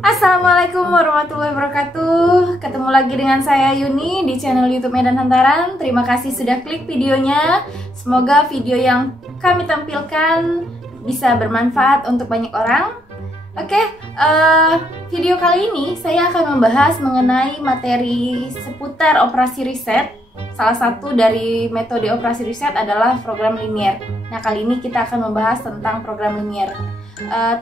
Assalamualaikum warahmatullahi wabarakatuh. Ketemu lagi dengan saya Yuni di channel YouTube Medan Hantaran. Terima kasih sudah klik videonya. Semoga video yang kami tampilkan bisa bermanfaat untuk banyak orang. Oke, video kali ini saya akan membahas mengenai materi seputar operasi riset. Salah satu dari metode operasi riset adalah program linier. Nah, kali ini kita akan membahas tentang program linier.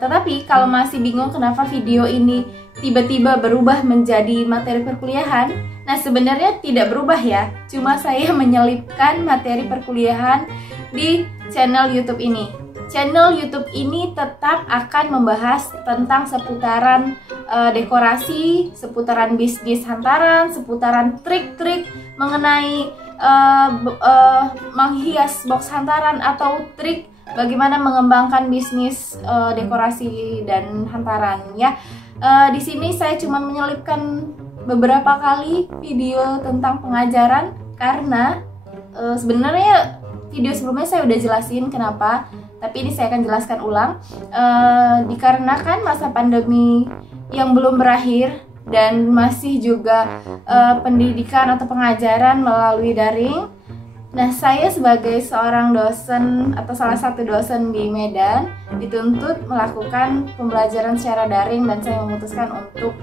Tetapi kalau masih bingung kenapa video ini tiba-tiba berubah menjadi materi perkuliahan, nah sebenarnya tidak berubah ya, cuma saya menyelipkan materi perkuliahan di channel YouTube ini. Channel YouTube ini tetap akan membahas tentang seputaran dekorasi, seputaran bisnis hantaran, seputaran trik-trik mengenai menghias box hantaran atau trik bagaimana mengembangkan bisnis dekorasi dan hantaran ya. Di sini saya cuma menyelipkan beberapa kali video tentang pengajaran karena sebenarnya video sebelumnya saya udah jelasin kenapa, tapi ini saya akan jelaskan ulang. Dikarenakan masa pandemi yang belum berakhir dan masih juga pendidikan atau pengajaran melalui daring. Nah, saya sebagai seorang dosen atau salah satu dosen di Medan dituntut melakukan pembelajaran secara daring dan saya memutuskan untuk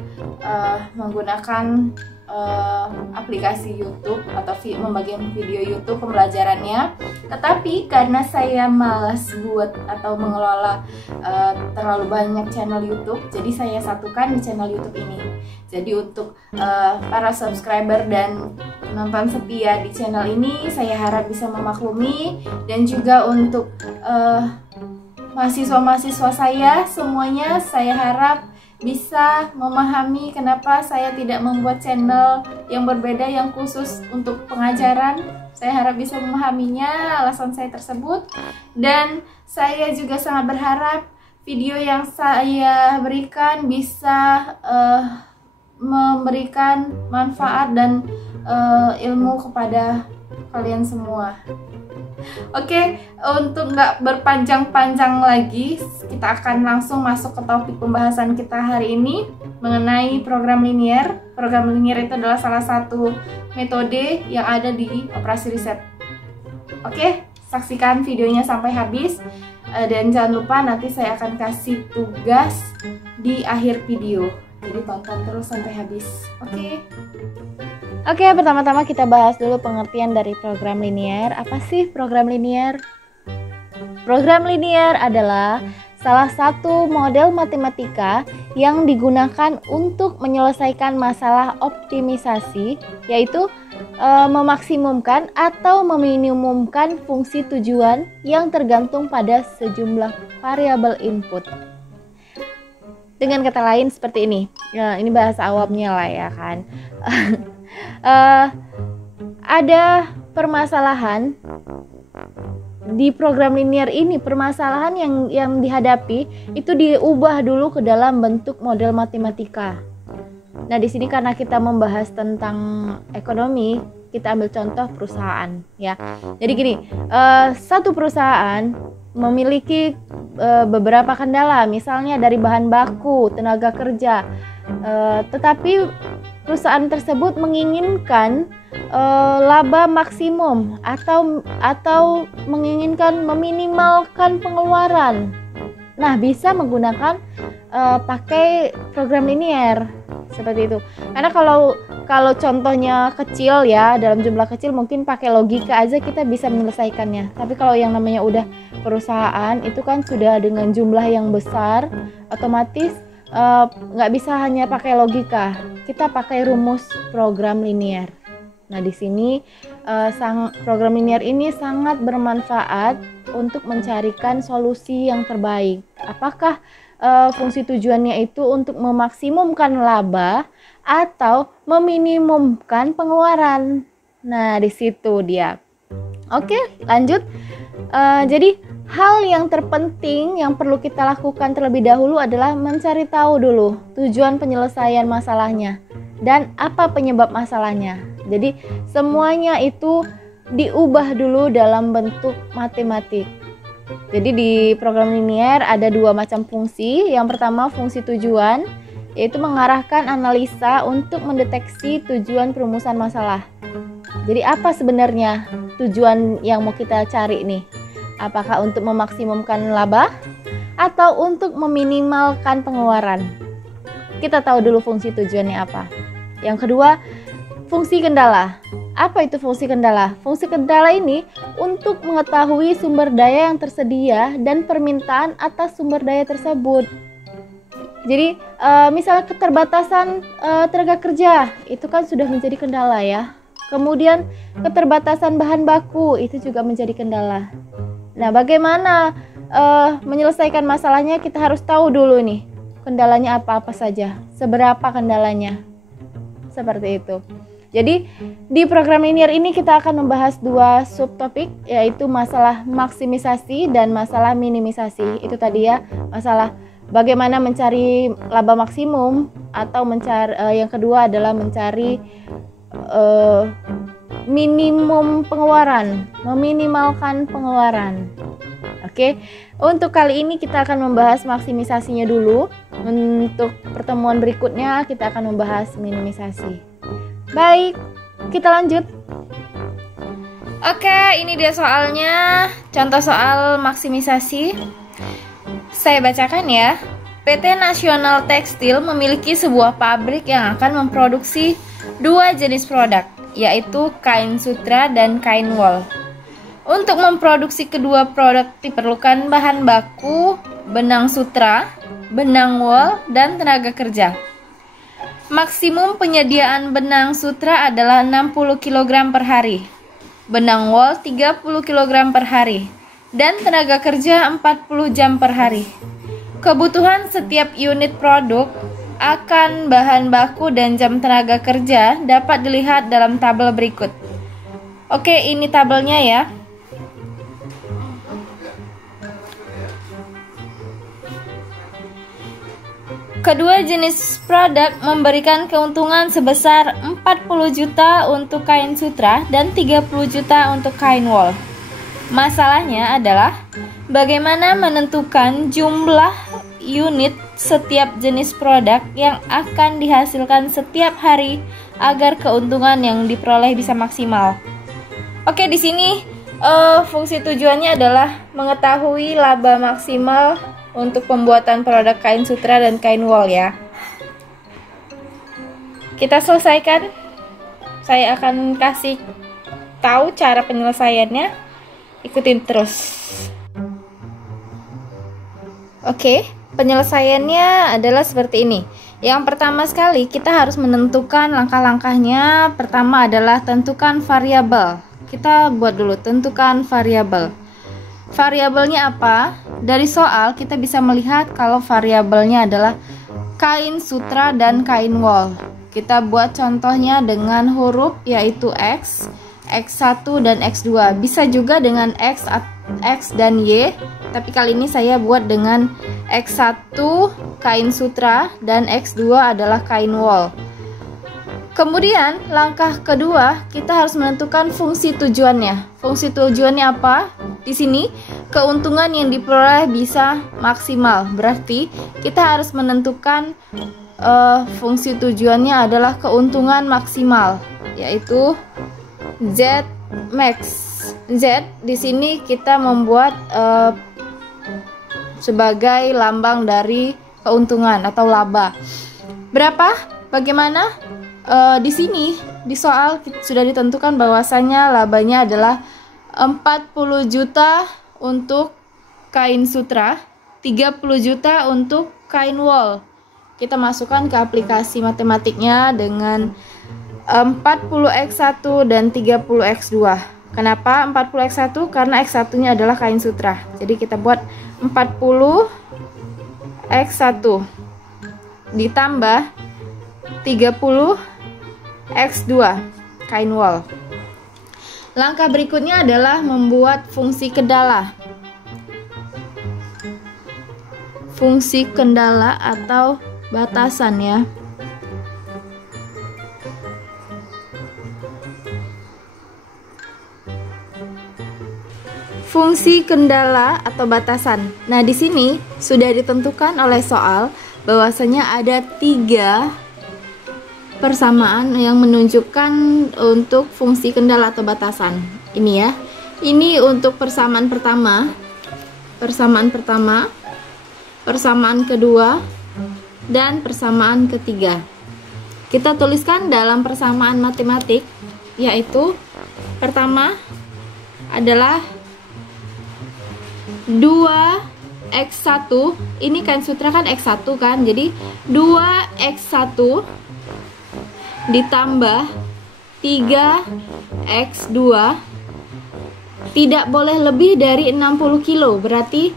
menggunakan aplikasi YouTube atau membagikan video YouTube pembelajarannya. Tetapi karena saya malas buat atau mengelola terlalu banyak channel YouTube, jadi saya satukan di channel YouTube ini. Jadi untuk para subscriber dan penonton setia di channel ini, saya harap bisa memaklumi, dan juga untuk mahasiswa-mahasiswa saya semuanya, saya harap bisa memahami kenapa saya tidak membuat channel yang berbeda yang khusus untuk pengajaran. Saya harap bisa memahaminya, alasan saya tersebut, dan saya juga sangat berharap video yang saya berikan bisa memberikan manfaat dan ilmu kepada kalian semua. Oke, untuk nggak berpanjang-panjang lagi, kita akan langsung masuk ke topik pembahasan kita hari ini mengenai program linier. Program linier itu adalah salah satu metode yang ada di operasi riset. Oke, saksikan videonya sampai habis, dan jangan lupa nanti saya akan kasih tugas di akhir video. Jadi tonton terus sampai habis. Oke, pertama-tama kita bahas dulu pengertian dari program linier. Apa sih program linier? Program linier adalah salah satu model matematika yang digunakan untuk menyelesaikan masalah optimisasi, yaitu memaksimumkan atau meminimumkan fungsi tujuan yang tergantung pada sejumlah variabel input. Dengan kata lain seperti ini, ini bahasa awamnya lah ya kan. Ada permasalahan di program linier ini, permasalahan yang dihadapi itu diubah dulu ke dalam bentuk model matematika. Nah, di sini karena kita membahas tentang ekonomi, kita ambil contoh perusahaan ya. Jadi gini, satu perusahaan memiliki beberapa kendala, misalnya dari bahan baku, tenaga kerja, tetapi perusahaan tersebut menginginkan laba maksimum atau menginginkan meminimalkan pengeluaran. Nah, bisa menggunakan pakai program linier seperti itu. Karena kalau contohnya kecil ya, dalam jumlah kecil mungkin pakai logika aja kita bisa menyelesaikannya. Tapi kalau yang namanya udah perusahaan itu kan sudah dengan jumlah yang besar, otomatis nggak bisa hanya pakai logika, kita pakai rumus program linier. Nah, di sini program linier ini sangat bermanfaat untuk mencarikan solusi yang terbaik. Apakah fungsi tujuannya itu untuk memaksimumkan laba atau meminimumkan pengeluaran? Nah, di situ dia. Oke, lanjut. Jadi hal yang terpenting yang perlu kita lakukan terlebih dahulu adalah mencari tahu dulu tujuan penyelesaian masalahnya dan apa penyebab masalahnya. Jadi semuanya itu diubah dulu dalam bentuk matematik. Jadi di program linier ada dua macam fungsi. Yang pertama fungsi tujuan, yaitu mengarahkan analisa untuk mendeteksi tujuan perumusan masalah. Jadi apa sebenarnya tujuan yang mau kita cari nih? Apakah untuk memaksimumkan laba atau untuk meminimalkan pengeluaran? Kita tahu dulu fungsi tujuannya apa. Yang kedua, fungsi kendala. Apa itu fungsi kendala? Fungsi kendala ini untuk mengetahui sumber daya yang tersedia dan permintaan atas sumber daya tersebut. Jadi misalnya keterbatasan tenaga kerja, itu kan sudah menjadi kendala ya. Kemudian keterbatasan bahan baku, itu juga menjadi kendala. Nah, bagaimana menyelesaikan masalahnya, kita harus tahu dulu nih kendalanya apa-apa saja, seberapa kendalanya. Seperti itu. Jadi di program linier ini kita akan membahas dua subtopik, yaitu masalah maksimisasi dan masalah minimisasi. Itu tadi ya, masalah bagaimana mencari laba maksimum, atau yang kedua adalah mencari minimum pengeluaran, meminimalkan pengeluaran. Oke, untuk kali ini kita akan membahas maksimisasinya dulu. Untuk pertemuan berikutnya kita akan membahas minimisasi. Baik, kita lanjut. Oke, ini dia soalnya, contoh soal maksimisasi. Saya bacakan ya. PT Nasional Tekstil memiliki sebuah pabrik yang akan memproduksi dua jenis produk, yaitu kain sutra dan kain wol. Untuk memproduksi kedua produk diperlukan bahan baku, benang sutra, benang wol, dan tenaga kerja. Maksimum penyediaan benang sutra adalah 60 kg per hari, benang wol 30 kg per hari, dan tenaga kerja 40 jam per hari. Kebutuhan setiap unit produk akan bahan baku dan jam tenaga kerja dapat dilihat dalam tabel berikut. Oke, ini tabelnya ya. Kedua jenis produk memberikan keuntungan sebesar 40 juta untuk kain sutra dan 30 juta untuk kain wol. Masalahnya adalah bagaimana menentukan jumlah unit setiap jenis produk yang akan dihasilkan setiap hari agar keuntungan yang diperoleh bisa maksimal. Oke, di sini fungsi tujuannya adalah mengetahui laba maksimal untuk pembuatan produk kain sutra dan kain wol ya. Kita selesaikan. Saya akan kasih tahu cara penyelesaiannya. Ikutin terus. Oke, penyelesaiannya adalah seperti ini. Yang pertama sekali kita harus menentukan langkah-langkahnya. Pertama adalah tentukan variabel. Kita buat dulu tentukan variabel. Variabelnya apa? Dari soal kita bisa melihat kalau variabelnya adalah kain sutra dan kain wol. Kita buat contohnya dengan huruf yaitu X, X1 dan X2. Bisa juga dengan X dan Y, tapi kali ini saya buat dengan X1 kain sutra dan X2 adalah kain wol. Kemudian langkah kedua kita harus menentukan fungsi tujuannya. Fungsi tujuannya apa? Di sini keuntungan yang diperoleh bisa maksimal. Berarti kita harus menentukan fungsi tujuannya adalah keuntungan maksimal, yaitu Z max. Z di sini kita membuat sebagai lambang dari keuntungan atau laba. Berapa? Bagaimana? Di sini di soal sudah ditentukan bahwasanya labanya adalah 40 juta untuk kain sutra, 30 juta untuk kain wol. Kita masukkan ke aplikasi matematiknya dengan 40x1 dan 30x2. Kenapa 40x1? Karena x1-nya adalah kain sutra. Jadi kita buat 40x1 ditambah 30x2 kain wol. Langkah berikutnya adalah membuat fungsi kendala. Fungsi kendala atau batasan ya. Fungsi kendala atau batasan. Nah, di sini sudah ditentukan oleh soal bahwasanya ada 3 persamaan yang menunjukkan untuk fungsi kendala atau batasan. Ini ya. Ini untuk persamaan pertama, persamaan kedua, dan persamaan ketiga. Kita tuliskan dalam persamaan matematik, yaitu pertama adalah 2x1, ini kan sutra kan x1 kan, jadi 2x1 ditambah 3x2 tidak boleh lebih dari 60 kilo, berarti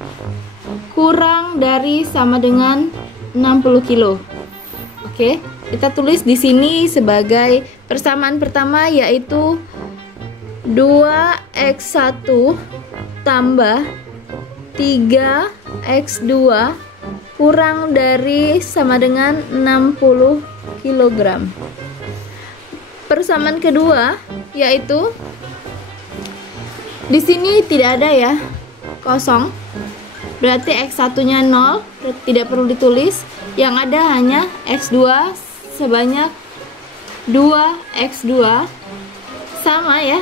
kurang dari sama dengan 60 kilo. Oke, kita tulis di sini sebagai persamaan pertama, yaitu 2x1 tambah 3x2 kurang dari sama dengan 60 kg. Persamaan kedua yaitu di sini tidak ada ya, kosong. Berarti x1-nya 0, tidak perlu ditulis. Yang ada hanya x2 sebanyak 2x2 sama ya,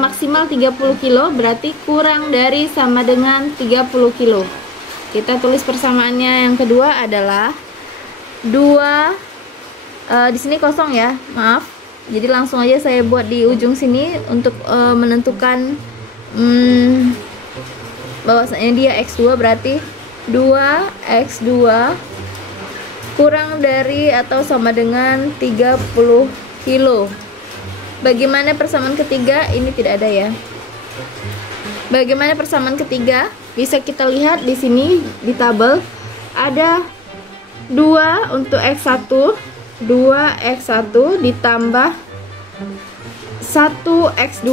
maksimal 30 kilo, berarti kurang dari sama dengan 30 kilo. Kita tulis persamaannya yang kedua adalah 2, di sini kosong ya, maaf. Jadi langsung aja saya buat di ujung sini untuk menentukan bahwasanya dia x2, berarti 2x2 kurang dari atau sama dengan 30 kilo. Bagaimana persamaan ketiga? Ini tidak ada ya. Bagaimana persamaan ketiga? Bisa kita lihat di sini di tabel ada 2 untuk x1, 2x1 ditambah 1x2.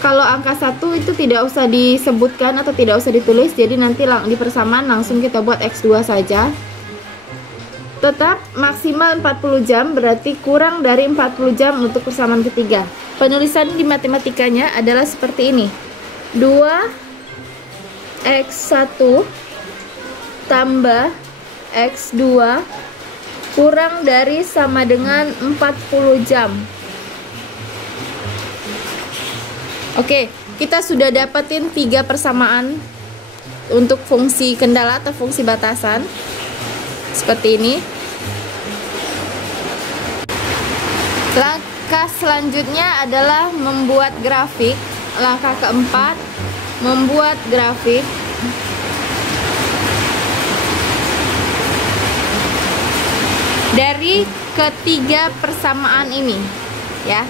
Kalau angka 1 itu tidak usah disebutkan atau tidak usah ditulis, jadi nanti di persamaan langsung kita buat x2 saja. Tetap maksimal 40 jam, berarti kurang dari 40 jam untuk persamaan ketiga. Penulisan di matematikanya adalah seperti ini. 2x1 tambah x2 kurang dari sama dengan 40 jam. Oke, kita sudah dapetin 3 persamaan untuk fungsi kendala atau fungsi batasan. Seperti ini. Langkah selanjutnya adalah membuat grafik. Langkah keempat, membuat grafik. Dari ketiga persamaan ini, ya.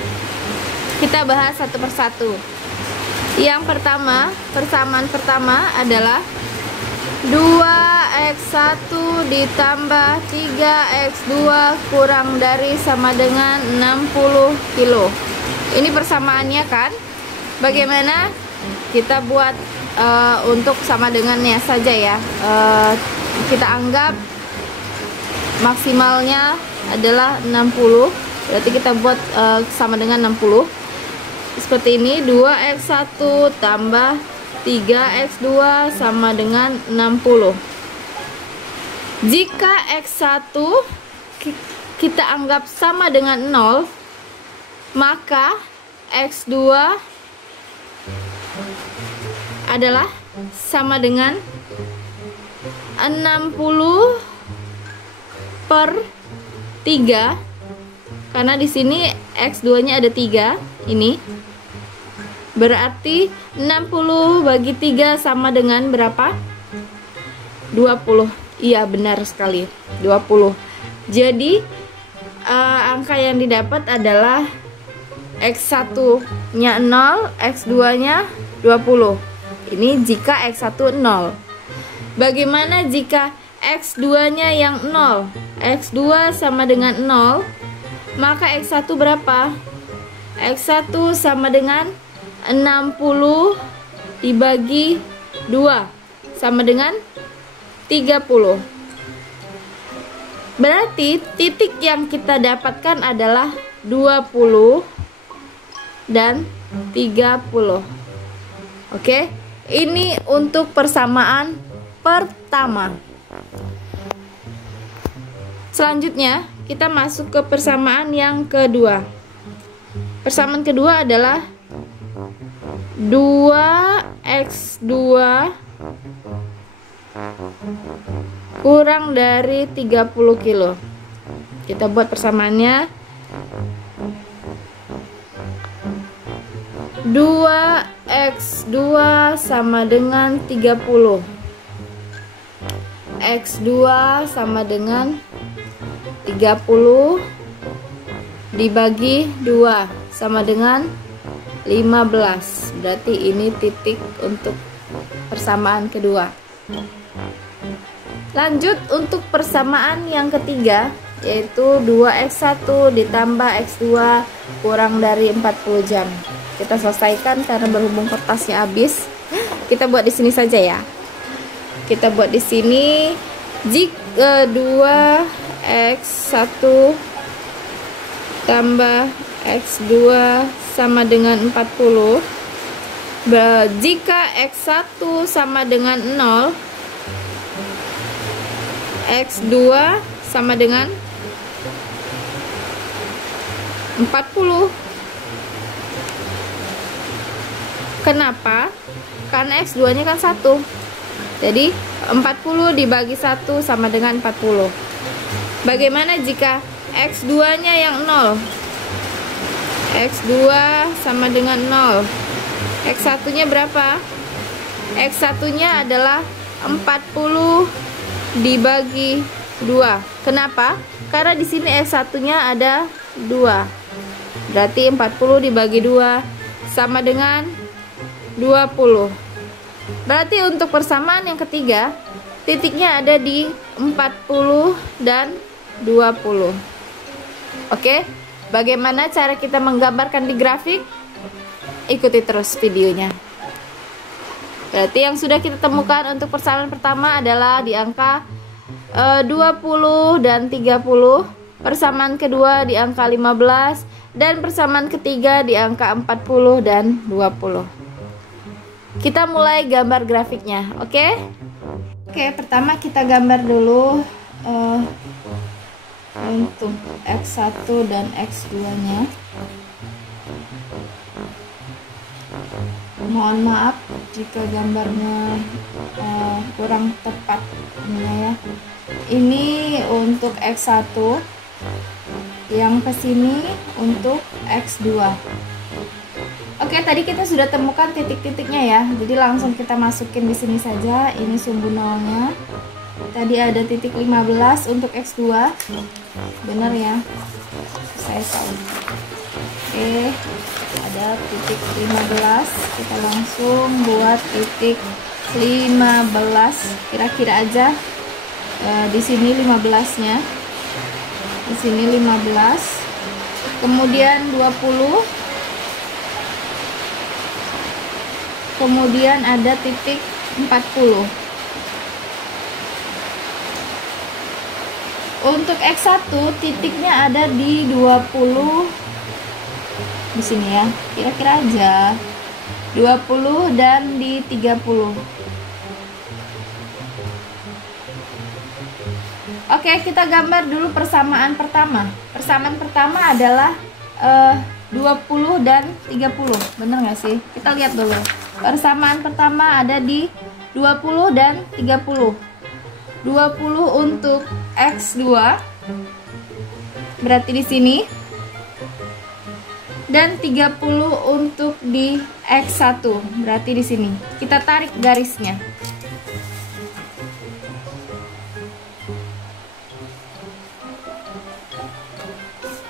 Kita bahas satu persatu. Yang pertama, persamaan pertama adalah 2x1 ditambah 3x2 kurang dari sama dengan 60 kilo. Ini persamaannya kan. Bagaimana? Kita buat untuk sama dengannya saja ya. Kita anggap maksimalnya adalah 60. Berarti kita buat sama dengan 60. Seperti ini, 2x1 tambah 3x2 sama dengan 60. Jika x1 kita anggap sama dengan 0, maka x2 adalah sama dengan 60 per 3, karena di sini x2-nya ada 3, ini. Berarti 60 bagi 3 sama dengan berapa? 20. Iya, benar sekali. 20. Jadi angka yang didapat adalah x1-nya 0, x2-nya 20. Ini jika x1 0. Bagaimana jika x2-nya yang 0? X2 sama dengan 0, maka x1 berapa? X1 sama dengan 60 dibagi 2 sama dengan 30. Berarti titik yang kita dapatkan adalah 20 dan 30. Oke, ini untuk persamaan pertama. Selanjutnya kita masuk ke persamaan yang kedua. Persamaan kedua adalah 2x2 kurang dari 30 kilo. Kita buat persamaannya. 2x2 sama dengan 30. X2 sama dengan 30 dibagi 2 sama dengan 15. Berarti ini titik untuk persamaan kedua. Lanjut untuk persamaan yang ketiga, yaitu 2x1 ditambah x2 kurang dari 40 jam. Kita selesaikan karena berhubung kertasnya habis. Kita buat di sini saja ya. Kita buat di sini. Jika 2x1 tambah x2 sama dengan 40, jika x1 sama dengan 0, x2 sama dengan 40. Kenapa? Karena x2 nya kan 1. Jadi 40 dibagi 1 sama dengan 40. Bagaimana jika x2 nya yang 0? X2 sama dengan 0. X1 nya berapa? X1 nya adalah 40 dibagi 2. Kenapa? Karena di sini x1 nya ada 2. Berarti 40 dibagi 2 sama dengan 20. Berarti untuk persamaan yang ketiga, titiknya ada di 40 dan 20. Oke, bagaimana cara kita menggambarkan di grafik? Ikuti terus videonya. Berarti yang sudah kita temukan untuk persamaan pertama adalah di angka 20 dan 30. Persamaan kedua di angka 15. Dan persamaan ketiga di angka 40 dan 20. Kita mulai gambar grafiknya, oke? Oke, pertama kita gambar dulu untuk X1 dan X2 nya. Mohon maaf jika gambarnya kurang tepat ya. Ini untuk X1, yang kesini untuk X2. Oke, tadi kita sudah temukan titik-titiknya ya. Jadi langsung kita masukin di sini saja. Ini sumbu nolnya. Tadi ada titik 15 untuk X2. Benar ya? Saya salah. Oke, ada titik 15. Kita langsung buat titik 15. Kira-kira aja di sini 15-nya. Di sini 15. Kemudian 20. Kemudian ada titik 40. Untuk X1 titiknya ada di 20 di sini ya. Kira-kira aja 20 dan di 30. Oke, kita gambar dulu persamaan pertama. Persamaan pertama adalah 20 dan 30. Bener nggak sih? Kita lihat dulu. Persamaan pertama ada di 20 dan 30. 20 untuk X2. Berarti di sini. Dan 30 untuk di X1. Berarti di sini. Kita tarik garisnya.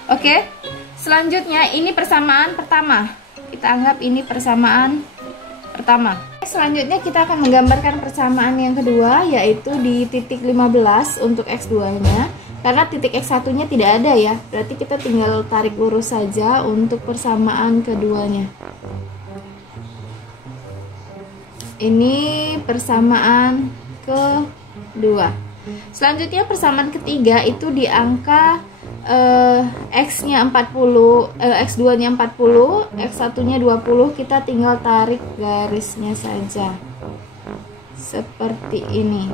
Oke. Selanjutnya ini persamaan pertama. Kita anggap ini persamaan pertama. Selanjutnya kita akan menggambarkan persamaan yang kedua, yaitu di titik 15 untuk X2 nya. Karena titik X1 nya tidak ada ya. Berarti kita tinggal tarik lurus saja untuk persamaan keduanya. Ini persamaan kedua. Selanjutnya persamaan ketiga itu di angka X-nya 40, X2-nya 40, X1-nya 20. Kita tinggal tarik garisnya saja. Seperti ini.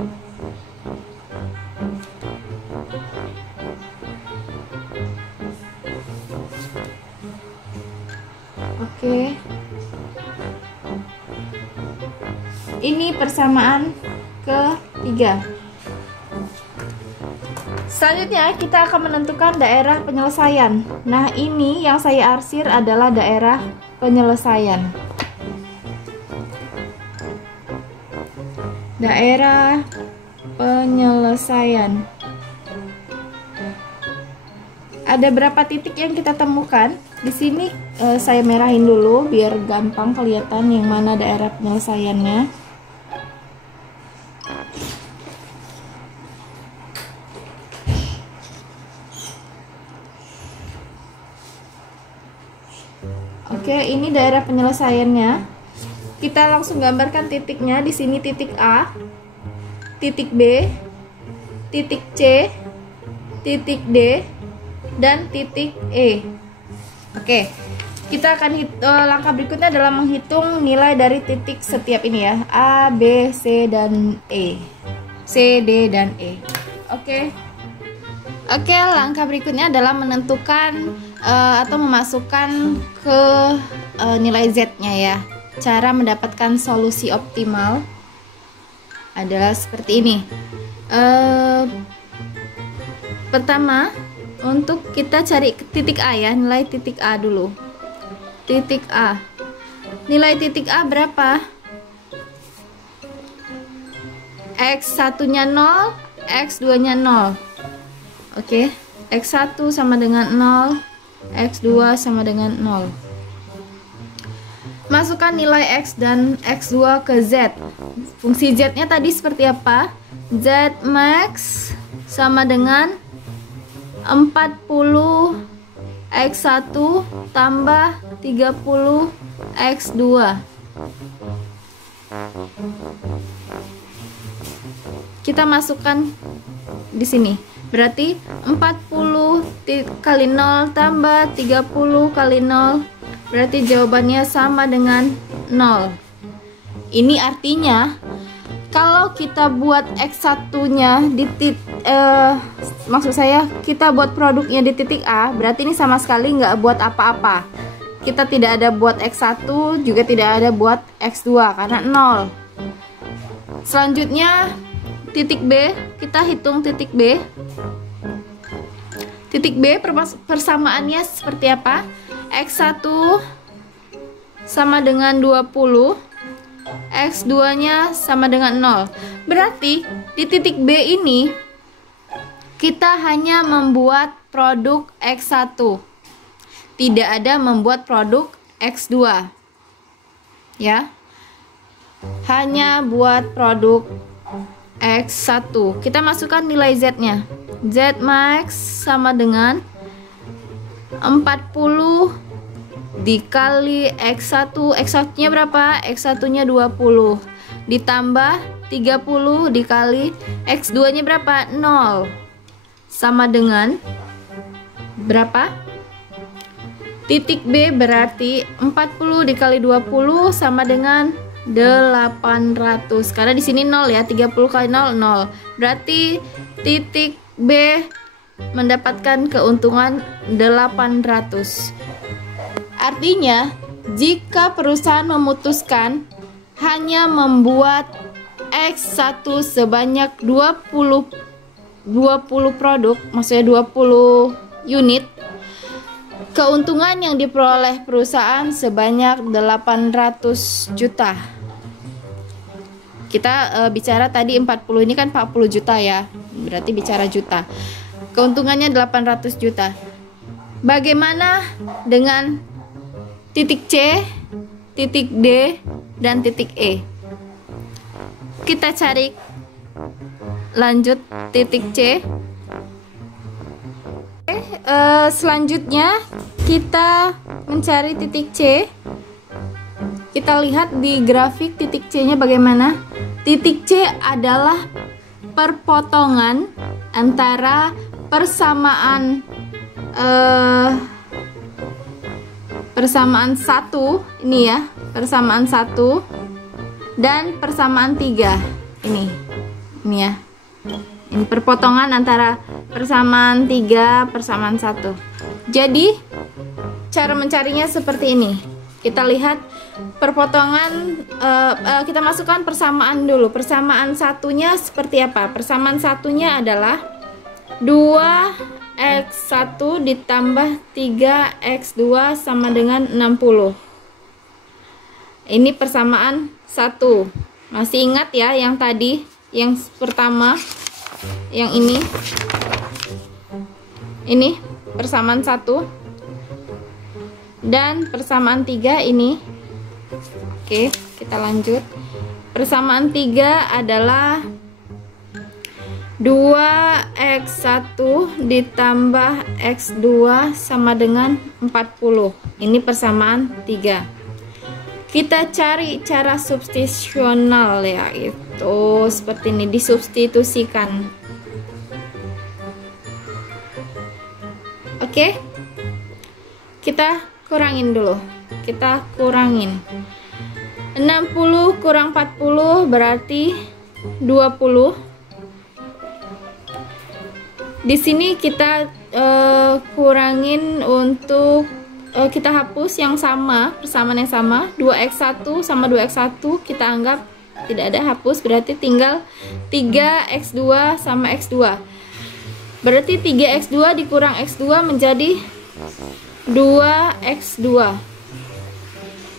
Oke. Ini persamaan ketiga. Selanjutnya kita akan menentukan daerah penyelesaian. Nah, ini yang saya arsir adalah daerah penyelesaian. Daerah penyelesaian. Ada berapa titik yang kita temukan? Di sini saya merahin dulu biar gampang kelihatan yang mana daerah penyelesaiannya. Oke, ini daerah penyelesaiannya. Kita langsung gambarkan titiknya. Di sini titik A, titik B, titik C, titik D, dan titik E. Oke, kita akan langkah berikutnya adalah menghitung nilai dari titik setiap ini ya. A, B, C, dan E. C, D, dan E. Oke, langkah berikutnya adalah menentukan atau memasukkan ke nilai Z-nya ya. Cara mendapatkan solusi optimal adalah seperti ini. Pertama, untuk kita cari titik A ya, nilai titik A dulu. Titik A. Nilai titik A berapa? X1-nya 0, X2-nya 0. Oke, X1 sama dengan 0, X2 sama dengan 0. Masukkan nilai X dan X2 ke Z. Fungsi Z-nya tadi seperti apa? Z max sama dengan 40 X1 tambah 30 X2. Kita masukkan di sini. Berarti 40 kali 0 tambah 30 kali 0. Berarti jawabannya sama dengan 0. Ini artinya kalau kita buat X1-nya di maksud saya kita buat produknya di titik A, berarti ini sama sekali nggak buat apa-apa. Kita tidak ada buat X1, juga tidak ada buat X2 karena 0. Selanjutnya titik B, kita hitung titik B. Titik B persamaannya seperti apa? X1 sama dengan 20, X2-nya sama dengan 0. Berarti di titik B ini kita hanya membuat produk X1. Tidak ada membuat produk X2. Ya. Hanya buat produk X1. Kita masukkan nilai Z-nya. Z max sama dengan 40 dikali X1. X1-nya berapa? X1-nya 20. Ditambah 30 dikali X2-nya berapa? 0. Sama dengan berapa? Titik B berarti 40 dikali 20 sama dengan 800. Karena di sini 0 ya, 30 kali 0 0. Berarti titik B mendapatkan keuntungan 800. Artinya, jika perusahaan memutuskan hanya membuat X1 sebanyak 20 produk, maksudnya 20 unit, keuntungan yang diperoleh perusahaan sebanyak 800 juta. Kita bicara tadi 40, ini kan 40 juta ya. Berarti bicara juta. Keuntungannya 800 juta. Bagaimana dengan titik C, titik D, dan titik E? Kita cari lanjut titik C. Selanjutnya kita mencari titik C. Kita lihat di grafik titik C-nya bagaimana. Titik C adalah perpotongan antara persamaan satu ini ya, persamaan 1 dan persamaan 3 ini ya. Ini perpotongan antara persamaan 3 persamaan 1. Jadi cara mencarinya seperti ini. Kita lihat perpotongan, kita masukkan persamaan dulu. Persamaan satunya seperti apa? Persamaan satunya adalah 2x1 ditambah 3x2 sama dengan 60. Ini persamaan 1. Masih ingat ya yang tadi, yang pertama, yang ini persamaan 1 dan persamaan 3 ini. Oke, kita lanjut. Persamaan 3 adalah 2x1 ditambah x2 sama dengan 40. Ini persamaan 3. Kita cari cara substitusional, yaitu seperti ini, disubstitusikan. Oke, kita kurangin dulu. Kita kurangin. 60 kurang 40 berarti 20. Di sini kita kurangin untuk kita hapus yang sama, persamaan yang sama. 2x1 sama 2x1 kita anggap tidak ada, hapus, berarti tinggal 3x2 sama x2. Berarti 3x2 dikurang x2 menjadi 2x2.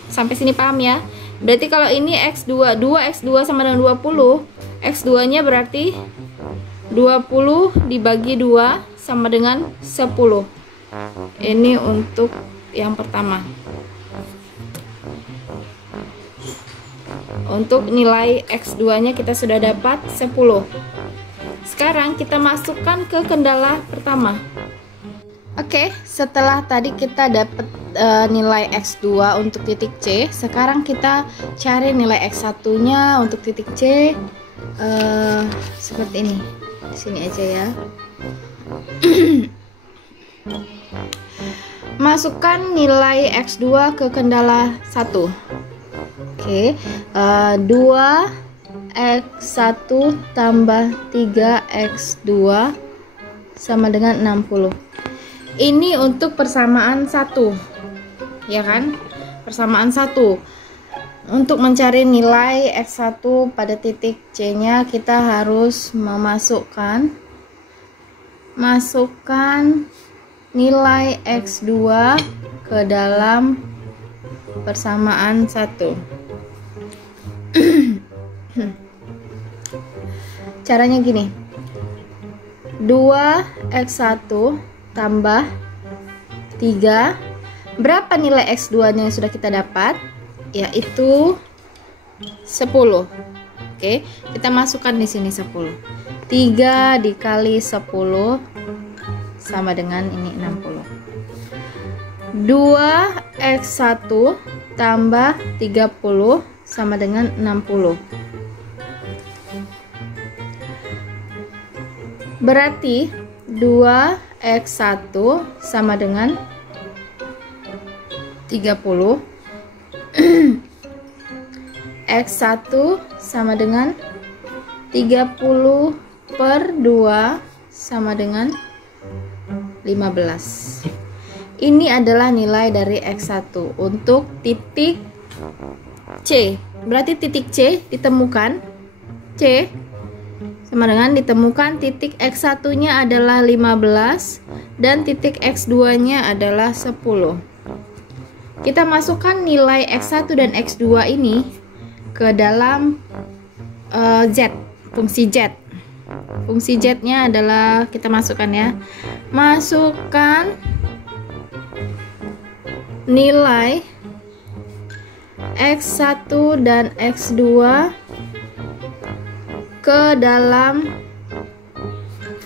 Sampai sini paham ya? Berarti kalau ini x2, 2x2 sama dengan 20, x2 nya berarti 20 dibagi 2 sama dengan 10. Ini untuk yang pertama. Untuk nilai x2 nya kita sudah dapat 10. Sekarang kita masukkan ke kendala pertama. Oke, setelah tadi kita dapat nilai x2 untuk titik C, sekarang kita cari nilai x1 nya untuk titik C. Seperti ini. Di sini aja ya. Masukkan nilai x2 ke kendala 1. Oke, 2x1 tambah 3x2 sama dengan 60. Ini untuk persamaan 1, ya kan? Persamaan 1. Untuk mencari nilai x1 pada titik C nya kita harus masukkan nilai x2 ke dalam persamaan 1. Caranya gini, 2x1 tambah 3, berapa nilai x2 nya yang sudah kita dapat? Yaitu 10. Oke, kita masukkan di sini 10. 3 dikali 10 sama dengan ini 60. 2x1 tambah 30 sama dengan 60. Berarti 2x1 sama dengan 30. X1 sama dengan 30 per 2 sama dengan 15. Ini adalah nilai dari x1 untuk titik C. Berarti titik C ditemukan. C sama dengan ditemukan titik x1 nya adalah 15 dan titik x2 nya adalah 10. Kita masukkan nilai x1 dan x2 ini ke dalam Z, fungsi Z. Fungsi Z nya adalah, kita masukkan ya, masukkan nilai x1 dan x2 ke dalam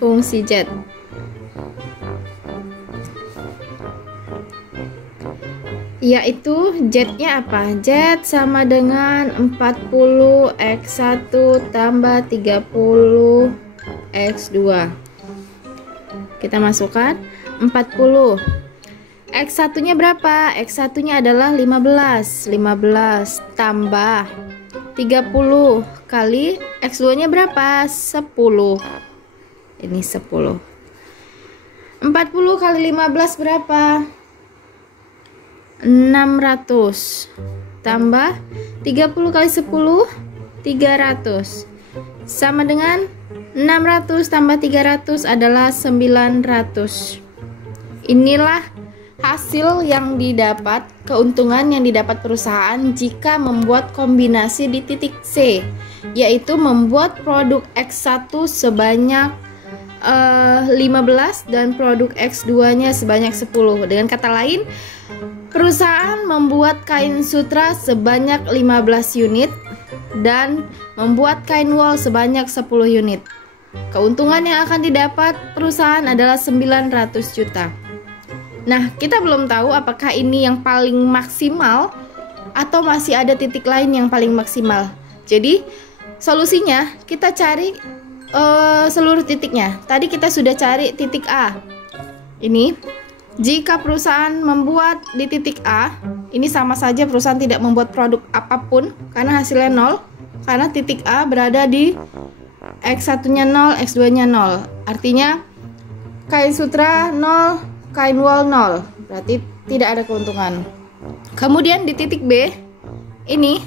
fungsi Z. yaitu Z-nya apa? Z sama dengan 40 X1 tambah 30 X2. Kita masukkan 40. X1 nya berapa? X1 nya adalah 15 tambah 30 kali X2 nya berapa? 10. Ini 10. 40 kali 15 berapa? 600 tambah 30 kali 10 300 sama dengan 600 tambah 300 adalah 900. Inilah hasil yang didapat, keuntungan yang didapat perusahaan jika membuat kombinasi di titik C, yaitu membuat produk X1 sebanyak 15 dan produk X2 nya sebanyak 10. Dengan kata lain, perusahaan membuat kain sutra sebanyak 15 unit dan membuat kain wol sebanyak 10 unit. Keuntungan yang akan didapat perusahaan adalah 900 juta. Nah, kita belum tahu apakah ini yang paling maksimal atau masih ada titik lain yang paling maksimal. Jadi, solusinya kita cari seluruh titiknya. Tadi kita sudah cari titik A. Ini, jika perusahaan membuat di titik A, ini sama saja perusahaan tidak membuat produk apapun karena hasilnya 0. Karena titik A berada di X1-nya 0, X2-nya 0. Artinya kain sutra 0, kain wol 0. Berarti tidak ada keuntungan. Kemudian di titik B, ini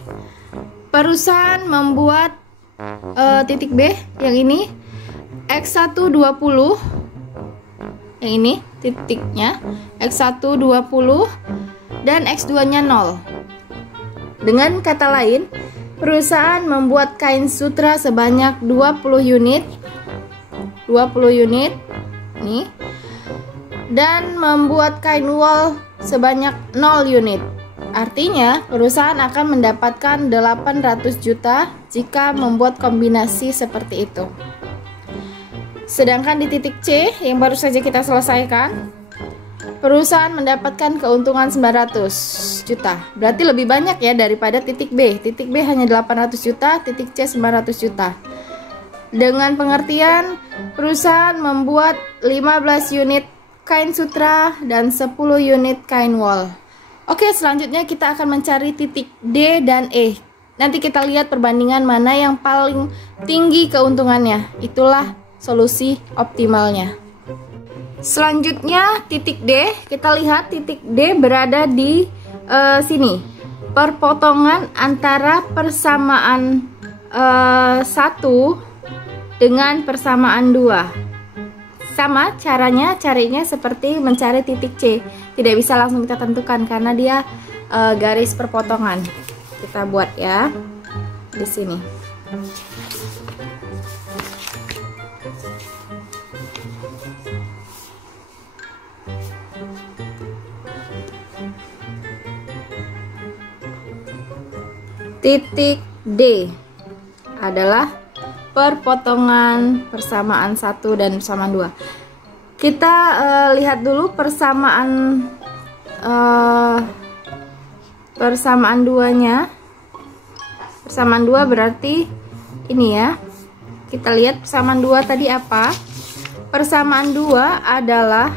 perusahaan membuat titik B yang ini X1 20. Yang ini titiknya X1 20 dan X2-nya 0. Dengan kata lain, perusahaan membuat kain sutra sebanyak 20 unit. 20 unit nih. Dan membuat kain wol sebanyak 0 unit. Artinya, perusahaan akan mendapatkan 800 juta jika membuat kombinasi seperti itu. Sedangkan di titik C yang baru saja kita selesaikan, perusahaan mendapatkan keuntungan 900 juta. Berarti lebih banyak ya daripada titik B. Titik B hanya 800 juta, titik C 900 juta. Dengan pengertian, perusahaan membuat 15 unit kain sutra dan 10 unit kain wol. Oke, selanjutnya kita akan mencari titik D dan E. Nanti kita lihat perbandingan mana yang paling tinggi keuntungannya. Itulah solusi optimalnya. Selanjutnya titik D, kita lihat titik D berada di sini. Perpotongan antara persamaan 1 dengan persamaan 2. Sama caranya, carinya seperti mencari titik C. Tidak bisa langsung kita tentukan karena dia garis perpotongan. Kita buat ya di sini. Titik D adalah perpotongan persamaan 1 dan persamaan 2. Kita lihat dulu persamaan 2-nya. Persamaan 2 berarti ini ya. Kita lihat persamaan 2 tadi apa? Persamaan 2 adalah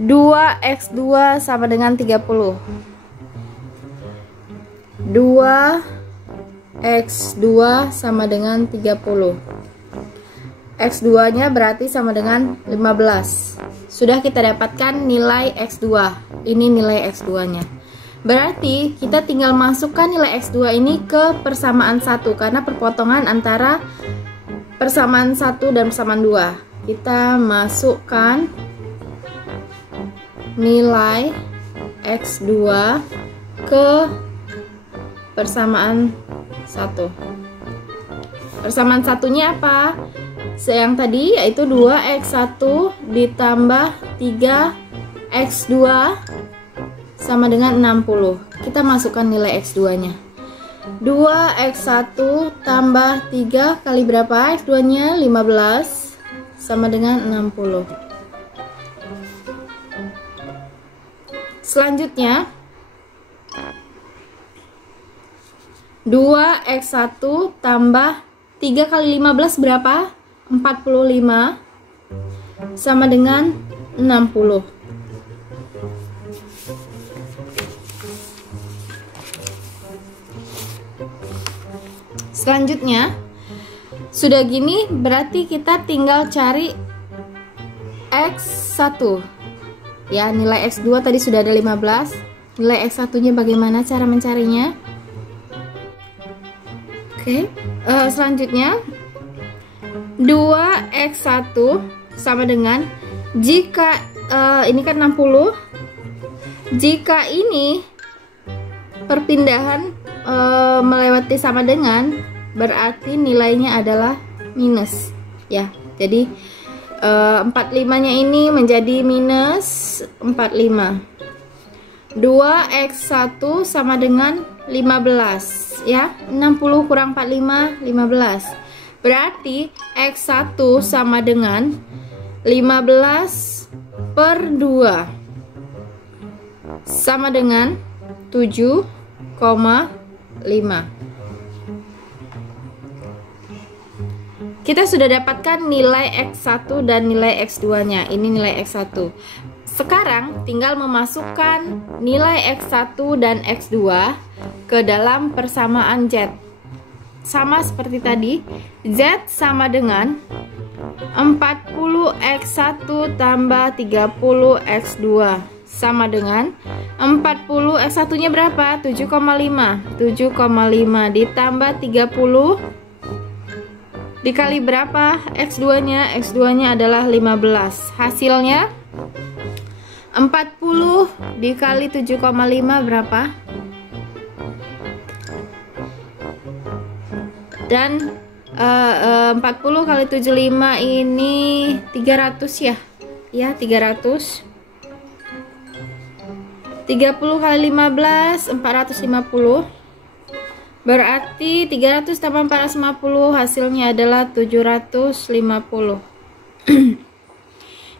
2x2 sama dengan 30. 2x2 sama dengan 30. X2 nya berarti sama dengan 15. Sudah kita dapatkan nilai X2. Ini nilai X2 nya. Berarti kita tinggal masukkan nilai X2 ini ke persamaan 1 karena perpotongan antara persamaan 1 dan persamaan 2. Kita masukkan nilai X2 ke persamaan 1. Persamaan satunya apa? Yang tadi yaitu 2x1 ditambah 3x2 sama dengan 60. Kita masukkan nilai x2 nya. 2x1 tambah 3 kali berapa? x2 nya 15 sama dengan 60. Selanjutnya 2x1 tambah 3 kali 15 berapa? 45 sama dengan 60. Selanjutnya, sudah gini berarti kita tinggal cari X1. Ya, nilai X2 tadi sudah ada 15. Nilai X1-nya bagaimana cara mencarinya? Oke, selanjutnya 2x1 sama dengan, jika ini kan 60, jika ini perpindahan melewati sama dengan, berarti nilainya adalah minus ya. Jadi 45-nya ini menjadi minus 45. 2x1 sama dengan 15 ya. 60 kurang 45, 15. Berarti x1 sama dengan 15 per 2 sama dengan 7,5. Kita sudah dapatkan nilai X1 dan nilai X2 nya. Ini nilai X1. Sekarang tinggal memasukkan nilai X1 dan X2 ke dalam persamaan Z. Sama seperti tadi, Z sama dengan 40x1 tambah 30x2 sama dengan 40, X1 nya berapa? 7,5. 7,5 ditambah 30 dikali berapa? X2 nya? X2 nya adalah 15. Hasilnya 40 dikali 7,5 berapa? Dan 40 kali 75 ini 300 ya. Ya, 300. 30 kali 15 450. Berarti 300 tambah 450 hasilnya adalah 750.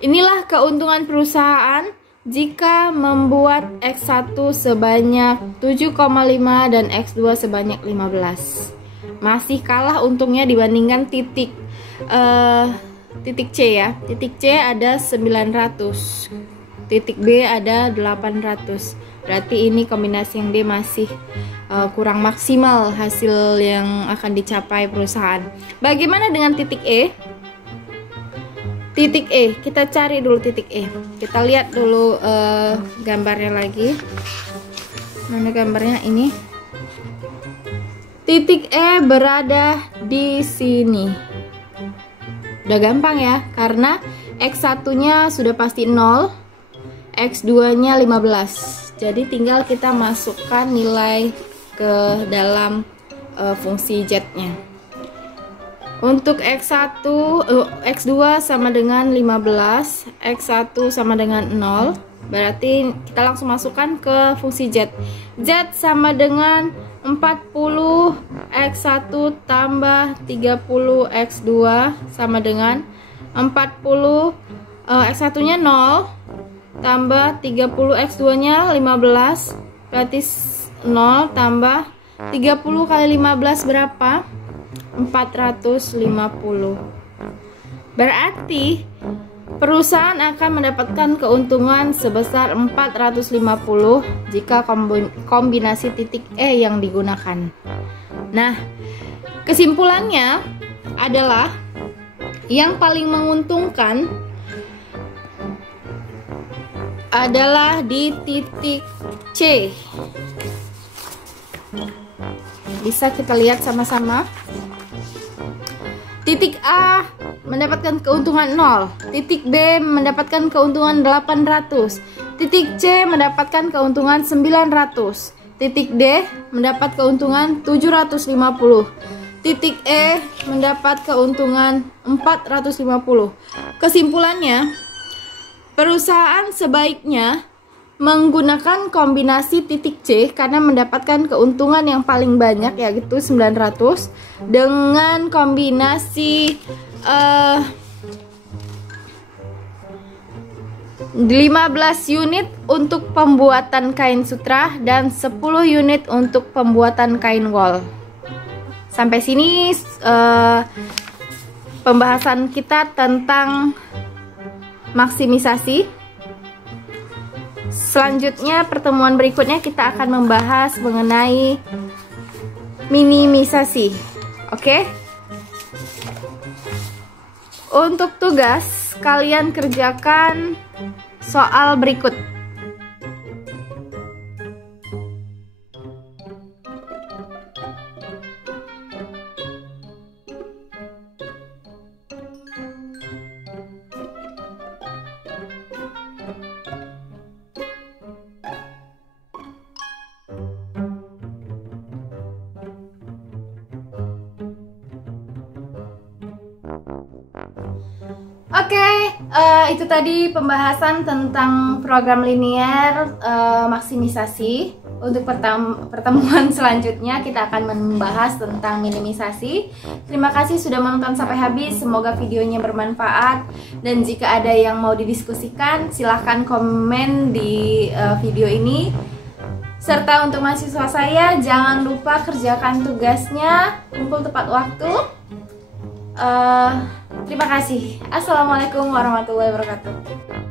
Inilah keuntungan perusahaan jika membuat X1 sebanyak 7,5 dan X2 sebanyak 15. Masih kalah untungnya dibandingkan titik C ya. Titik C ada 900. Titik B ada 800. Berarti ini kombinasi yang D masih kurang maksimal hasil yang akan dicapai perusahaan. Bagaimana dengan titik E? Titik E, kita cari dulu titik E. Kita lihat dulu gambarnya lagi. Mana gambarnya ini? Titik E berada di sini. Udah gampang ya, karena X1-nya sudah pasti 0, X2-nya 15. Jadi tinggal kita masukkan nilai ke dalam fungsi Z-nya. Untuk X1, X2 sama dengan 15, X1 sama dengan 0. Berarti kita langsung masukkan ke fungsi Z. Z sama dengan 40 X1 tambah 30 X2 sama dengan 40 X1-nya 0 tambah 30 X2 nya 15, berarti 0 tambah 30 kali 15 berapa? 450. Berarti perusahaan akan mendapatkan keuntungan sebesar 450 jika kombinasi titik E yang digunakan. Nah, kesimpulannya adalah yang paling menguntungkan adalah di titik C. Bisa kita lihat sama-sama. Titik A mendapatkan keuntungan 0, titik B mendapatkan keuntungan 800, titik C mendapatkan keuntungan 900, titik D mendapat keuntungan 750, titik E mendapat keuntungan 450. Kesimpulannya, perusahaan sebaiknya menggunakan kombinasi titik C karena mendapatkan keuntungan yang paling banyak, yaitu 900, dengan kombinasi 15 unit untuk pembuatan kain sutra dan 10 unit untuk pembuatan kain wol. Sampai sini pembahasan kita tentang maksimisasi. Selanjutnya, pertemuan berikutnya kita akan membahas mengenai minimisasi. Oke? Untuk tugas, kalian kerjakan soal berikut. Oke, itu tadi pembahasan tentang program linear maksimisasi. Untuk pertemuan selanjutnya kita akan membahas tentang minimisasi. Terima kasih sudah menonton sampai habis. Semoga videonya bermanfaat. Dan jika ada yang mau didiskusikan, silahkan komen di video ini. Serta untuk mahasiswa saya, jangan lupa kerjakan tugasnya, kumpul tepat waktu. Terima kasih. Assalamualaikum warahmatullahi wabarakatuh.